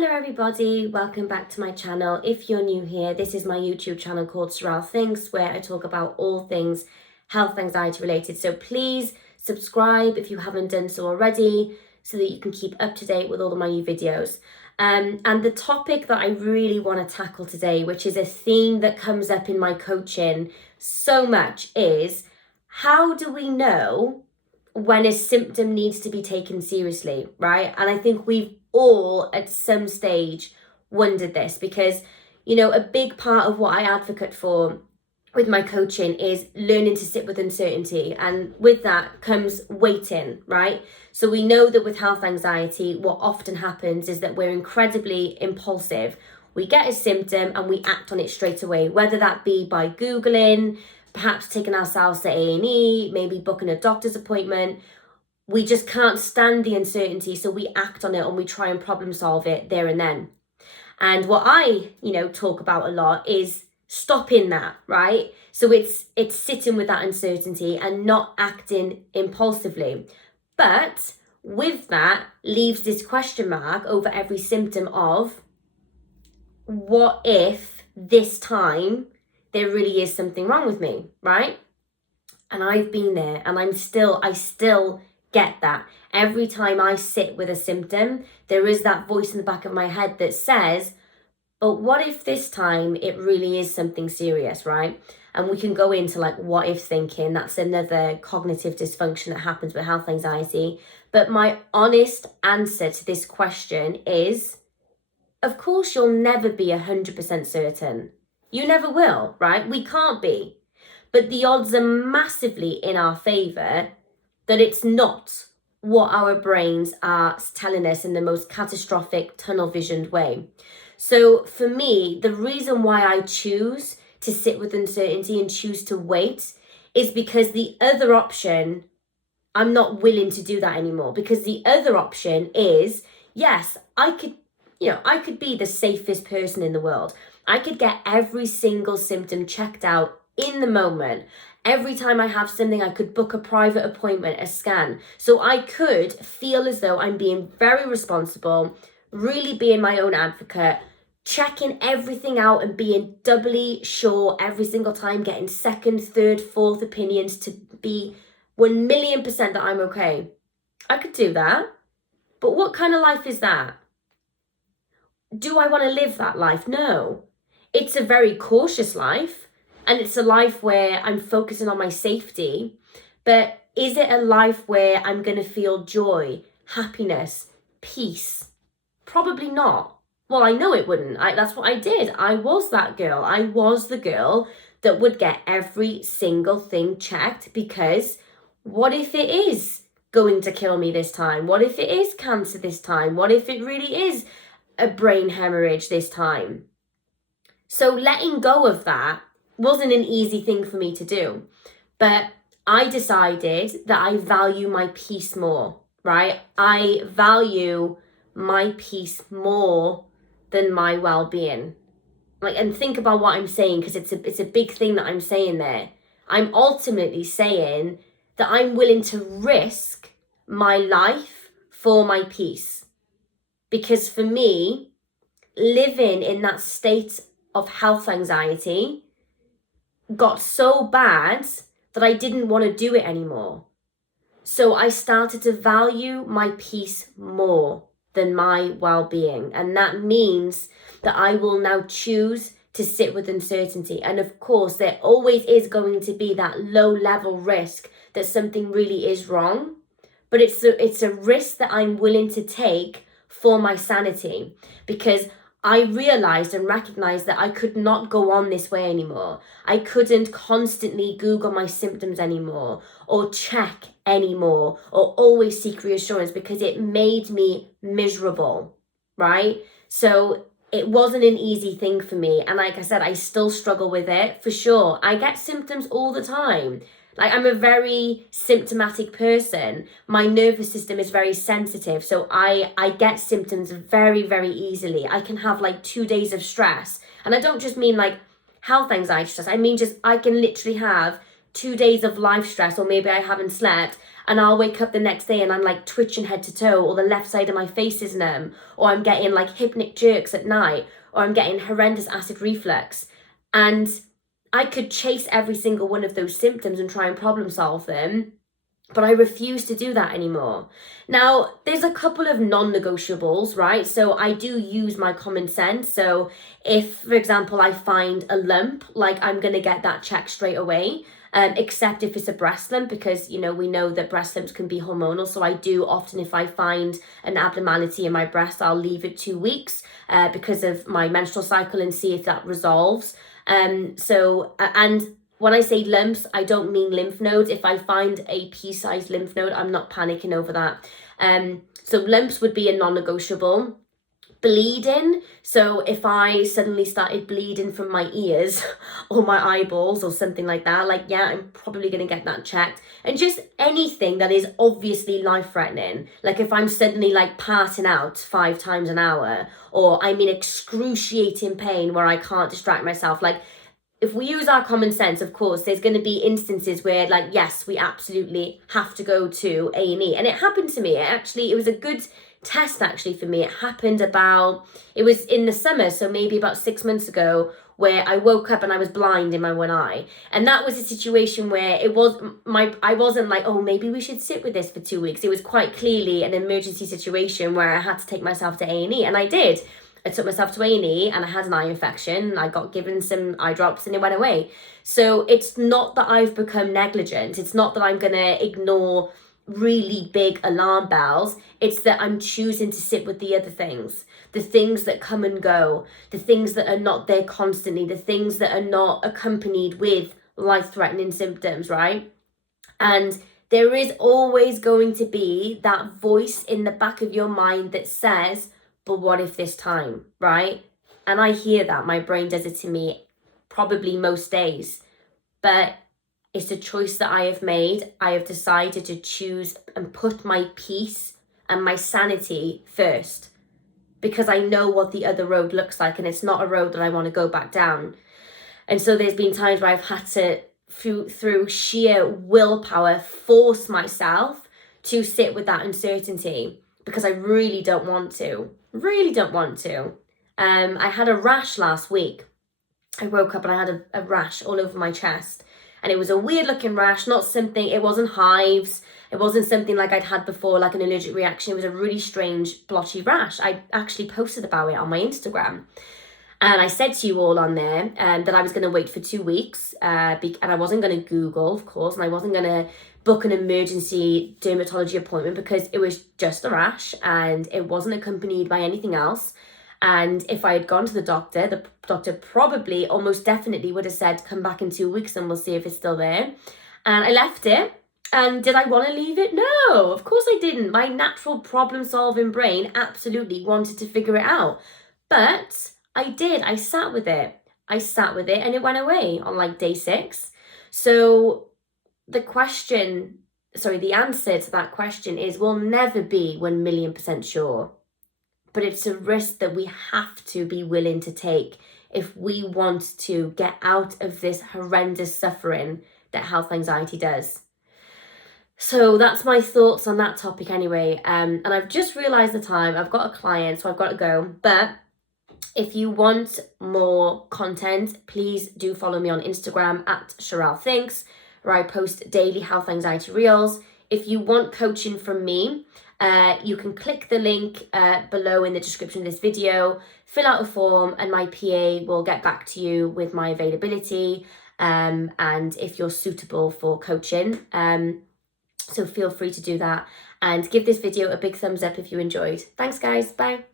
Hello everybody, welcome back to my channel. If you're new here, this is my YouTube channel called Sorrel Thinks, where I talk about all things health anxiety related. So please subscribe if you haven't done so already, so that you can keep up to date with all of my new videos. And the topic that I really want to tackle today, which is a theme that comes up in my coaching so much, is how do we know when a symptom needs to be taken seriously, right? And I think we've all at some stage wondered this, because a big part of what I advocate for with my coaching is learning to sit with uncertainty, and with that comes waiting, right? So we know that with health anxiety, what often happens is that we're incredibly impulsive. We get a symptom and we act on it straight away, whether that be by Googling, perhaps taking ourselves to A&E, maybe booking a doctor's appointment. We just can't stand the uncertainty, so we act on it and we try and problem solve it there and then. And what I, talk about a lot is stopping that, right? So it's sitting with that uncertainty and not acting impulsively. But with that leaves this question mark over every symptom of, what if this time there really is something wrong with me, right? And I've been there, and I still get that. Every time I sit with a symptom, there is that voice in the back of my head that says, but what if this time it really is something serious, right? And we can go into what if thinking. That's another cognitive dysfunction that happens with health anxiety. But my honest answer to this question is, of course you'll never be 100% certain. You never will, right? We can't be. But the odds are massively in our favour that it's not what our brains are telling us in the most catastrophic, tunnel-visioned way. So for me, the reason why I choose to sit with uncertainty and choose to wait is because the other option, I'm not willing to do that anymore. Because the other option is, yes, I could be the safest person in the world. I could get every single symptom checked out in the moment. Every time I have something, I could book a private appointment, a scan. So I could feel as though I'm being very responsible, really being my own advocate, checking everything out and being doubly sure every single time, getting second, third, fourth opinions to be 1,000,000% that I'm okay. I could do that. But what kind of life is that? Do I want to live that life? No. It's a very cautious life, and it's a life where I'm focusing on my safety. But is it a life where I'm going to feel joy, happiness, peace? Probably not. Well, I know it wouldn't. That's what I did. I was that girl. I was the girl that would get every single thing checked, because what if it is going to kill me this time? What if it is cancer this time? What if it really is a brain hemorrhage this time? So letting go of that wasn't an easy thing for me to do, but I decided that I value my peace more, right? I value my peace more than my well-being. And think about what I'm saying, because it's a big thing that I'm saying there. I'm ultimately saying that I'm willing to risk my life for my peace. Because for me, living in that state of health anxiety got so bad that I didn't want to do it anymore. So I started to value my peace more than my well-being. And that means that I will now choose to sit with uncertainty. And of course, there always is going to be that low-level risk that something really is wrong. But it's a risk that I'm willing to take for my sanity, because I realized and recognized that I could not go on this way anymore. I couldn't constantly Google my symptoms anymore, or check anymore, or always seek reassurance, because it made me miserable, right? So it wasn't an easy thing for me. And like I said, I still struggle with it for sure. I get symptoms all the time. I'm a very symptomatic person. My nervous system is very sensitive. So I get symptoms very, very easily. I can have 2 days of stress. And I don't just mean health anxiety stress. I mean I can literally have 2 days of life stress, or maybe I haven't slept, and I'll wake up the next day and I'm like twitching head to toe, or the left side of my face is numb, or I'm getting like hypnic jerks at night, or I'm getting horrendous acid reflux. And I could chase every single one of those symptoms and try and problem solve them, but I refuse to do that anymore. Now, there's a couple of non-negotiables, right? So I do use my common sense. So if, for example, I find a lump, like I'm going to get that checked straight away, except if it's a breast lump, because, you know, we know that breast lumps can be hormonal. So I do often, if I find an abnormality in my breast, I'll leave it 2 weeks because of my menstrual cycle and see if that resolves. And when I say lumps, I don't mean lymph nodes. If I find a pea-sized lymph node, I'm not panicking over that. So lumps would be a non-negotiable. Bleeding. So if I suddenly started bleeding from my ears or my eyeballs or something like that, like, yeah, I'm probably going to get that checked. And just anything that is obviously life-threatening. Like if I'm suddenly like passing out 5 times an hour, or I'm in excruciating pain where I can't distract myself, like, if we use our common sense, of course, there's going to be instances where, like, yes, we absolutely have to go to A&E. And it happened to me. It was a good test, actually, for me. It was in the summer, so maybe about 6 months ago, where I woke up and I was blind in my one eye. And that was a situation where I wasn't like, oh, maybe we should sit with this for 2 weeks. It was quite clearly an emergency situation where I had to take myself to A&E, and I did. I took myself to A&E and I had an eye infection. I got given some eye drops and it went away. So it's not that I've become negligent. It's not that I'm going to ignore really big alarm bells. It's that I'm choosing to sit with the other things, the things that come and go, the things that are not there constantly, the things that are not accompanied with life-threatening symptoms, right? And there is always going to be that voice in the back of your mind that says, but what if this time, right? And I hear that. My brain does it to me probably most days. But it's a choice that I have made. I have decided to choose and put my peace and my sanity first, because I know what the other road looks like, and it's not a road that I want to go back down. And so there's been times where I've had to, through sheer willpower, force myself to sit with that uncertainty, because I really don't want to. I had a rash last week. I woke up and I had a rash all over my chest. And it was a weird looking rash, it wasn't hives. It wasn't something like I'd had before, like an allergic reaction. It was a really strange blotchy rash. I actually posted about it on my Instagram. And I said to you all on there that I was going to wait for 2 weeks. And I wasn't going to Google, of course, and I wasn't going to book an emergency dermatology appointment, because it was just a rash and it wasn't accompanied by anything else. And if I had gone to the doctor probably almost definitely would have said, come back in 2 weeks and we'll see if it's still there. And I left it. And did I want to leave it? No, of course I didn't. My natural problem-solving brain absolutely wanted to figure it out. But I did. I sat with it and it went away on like day 6. So the answer to that question is, we'll never be 1,000,000% sure. But it's a risk that we have to be willing to take if we want to get out of this horrendous suffering that health anxiety does. So that's my thoughts on that topic anyway. And I've just realised the time. I've got a client, so I've got to go. But if you want more content, please do follow me on Instagram at @CherelleThinks, where I post daily health anxiety reels. If you want coaching from me, you can click the link below in the description of this video, fill out a form, and my PA will get back to you with my availability and if you're suitable for coaching. So feel free to do that, and give this video a big thumbs up if you enjoyed. Thanks guys, bye.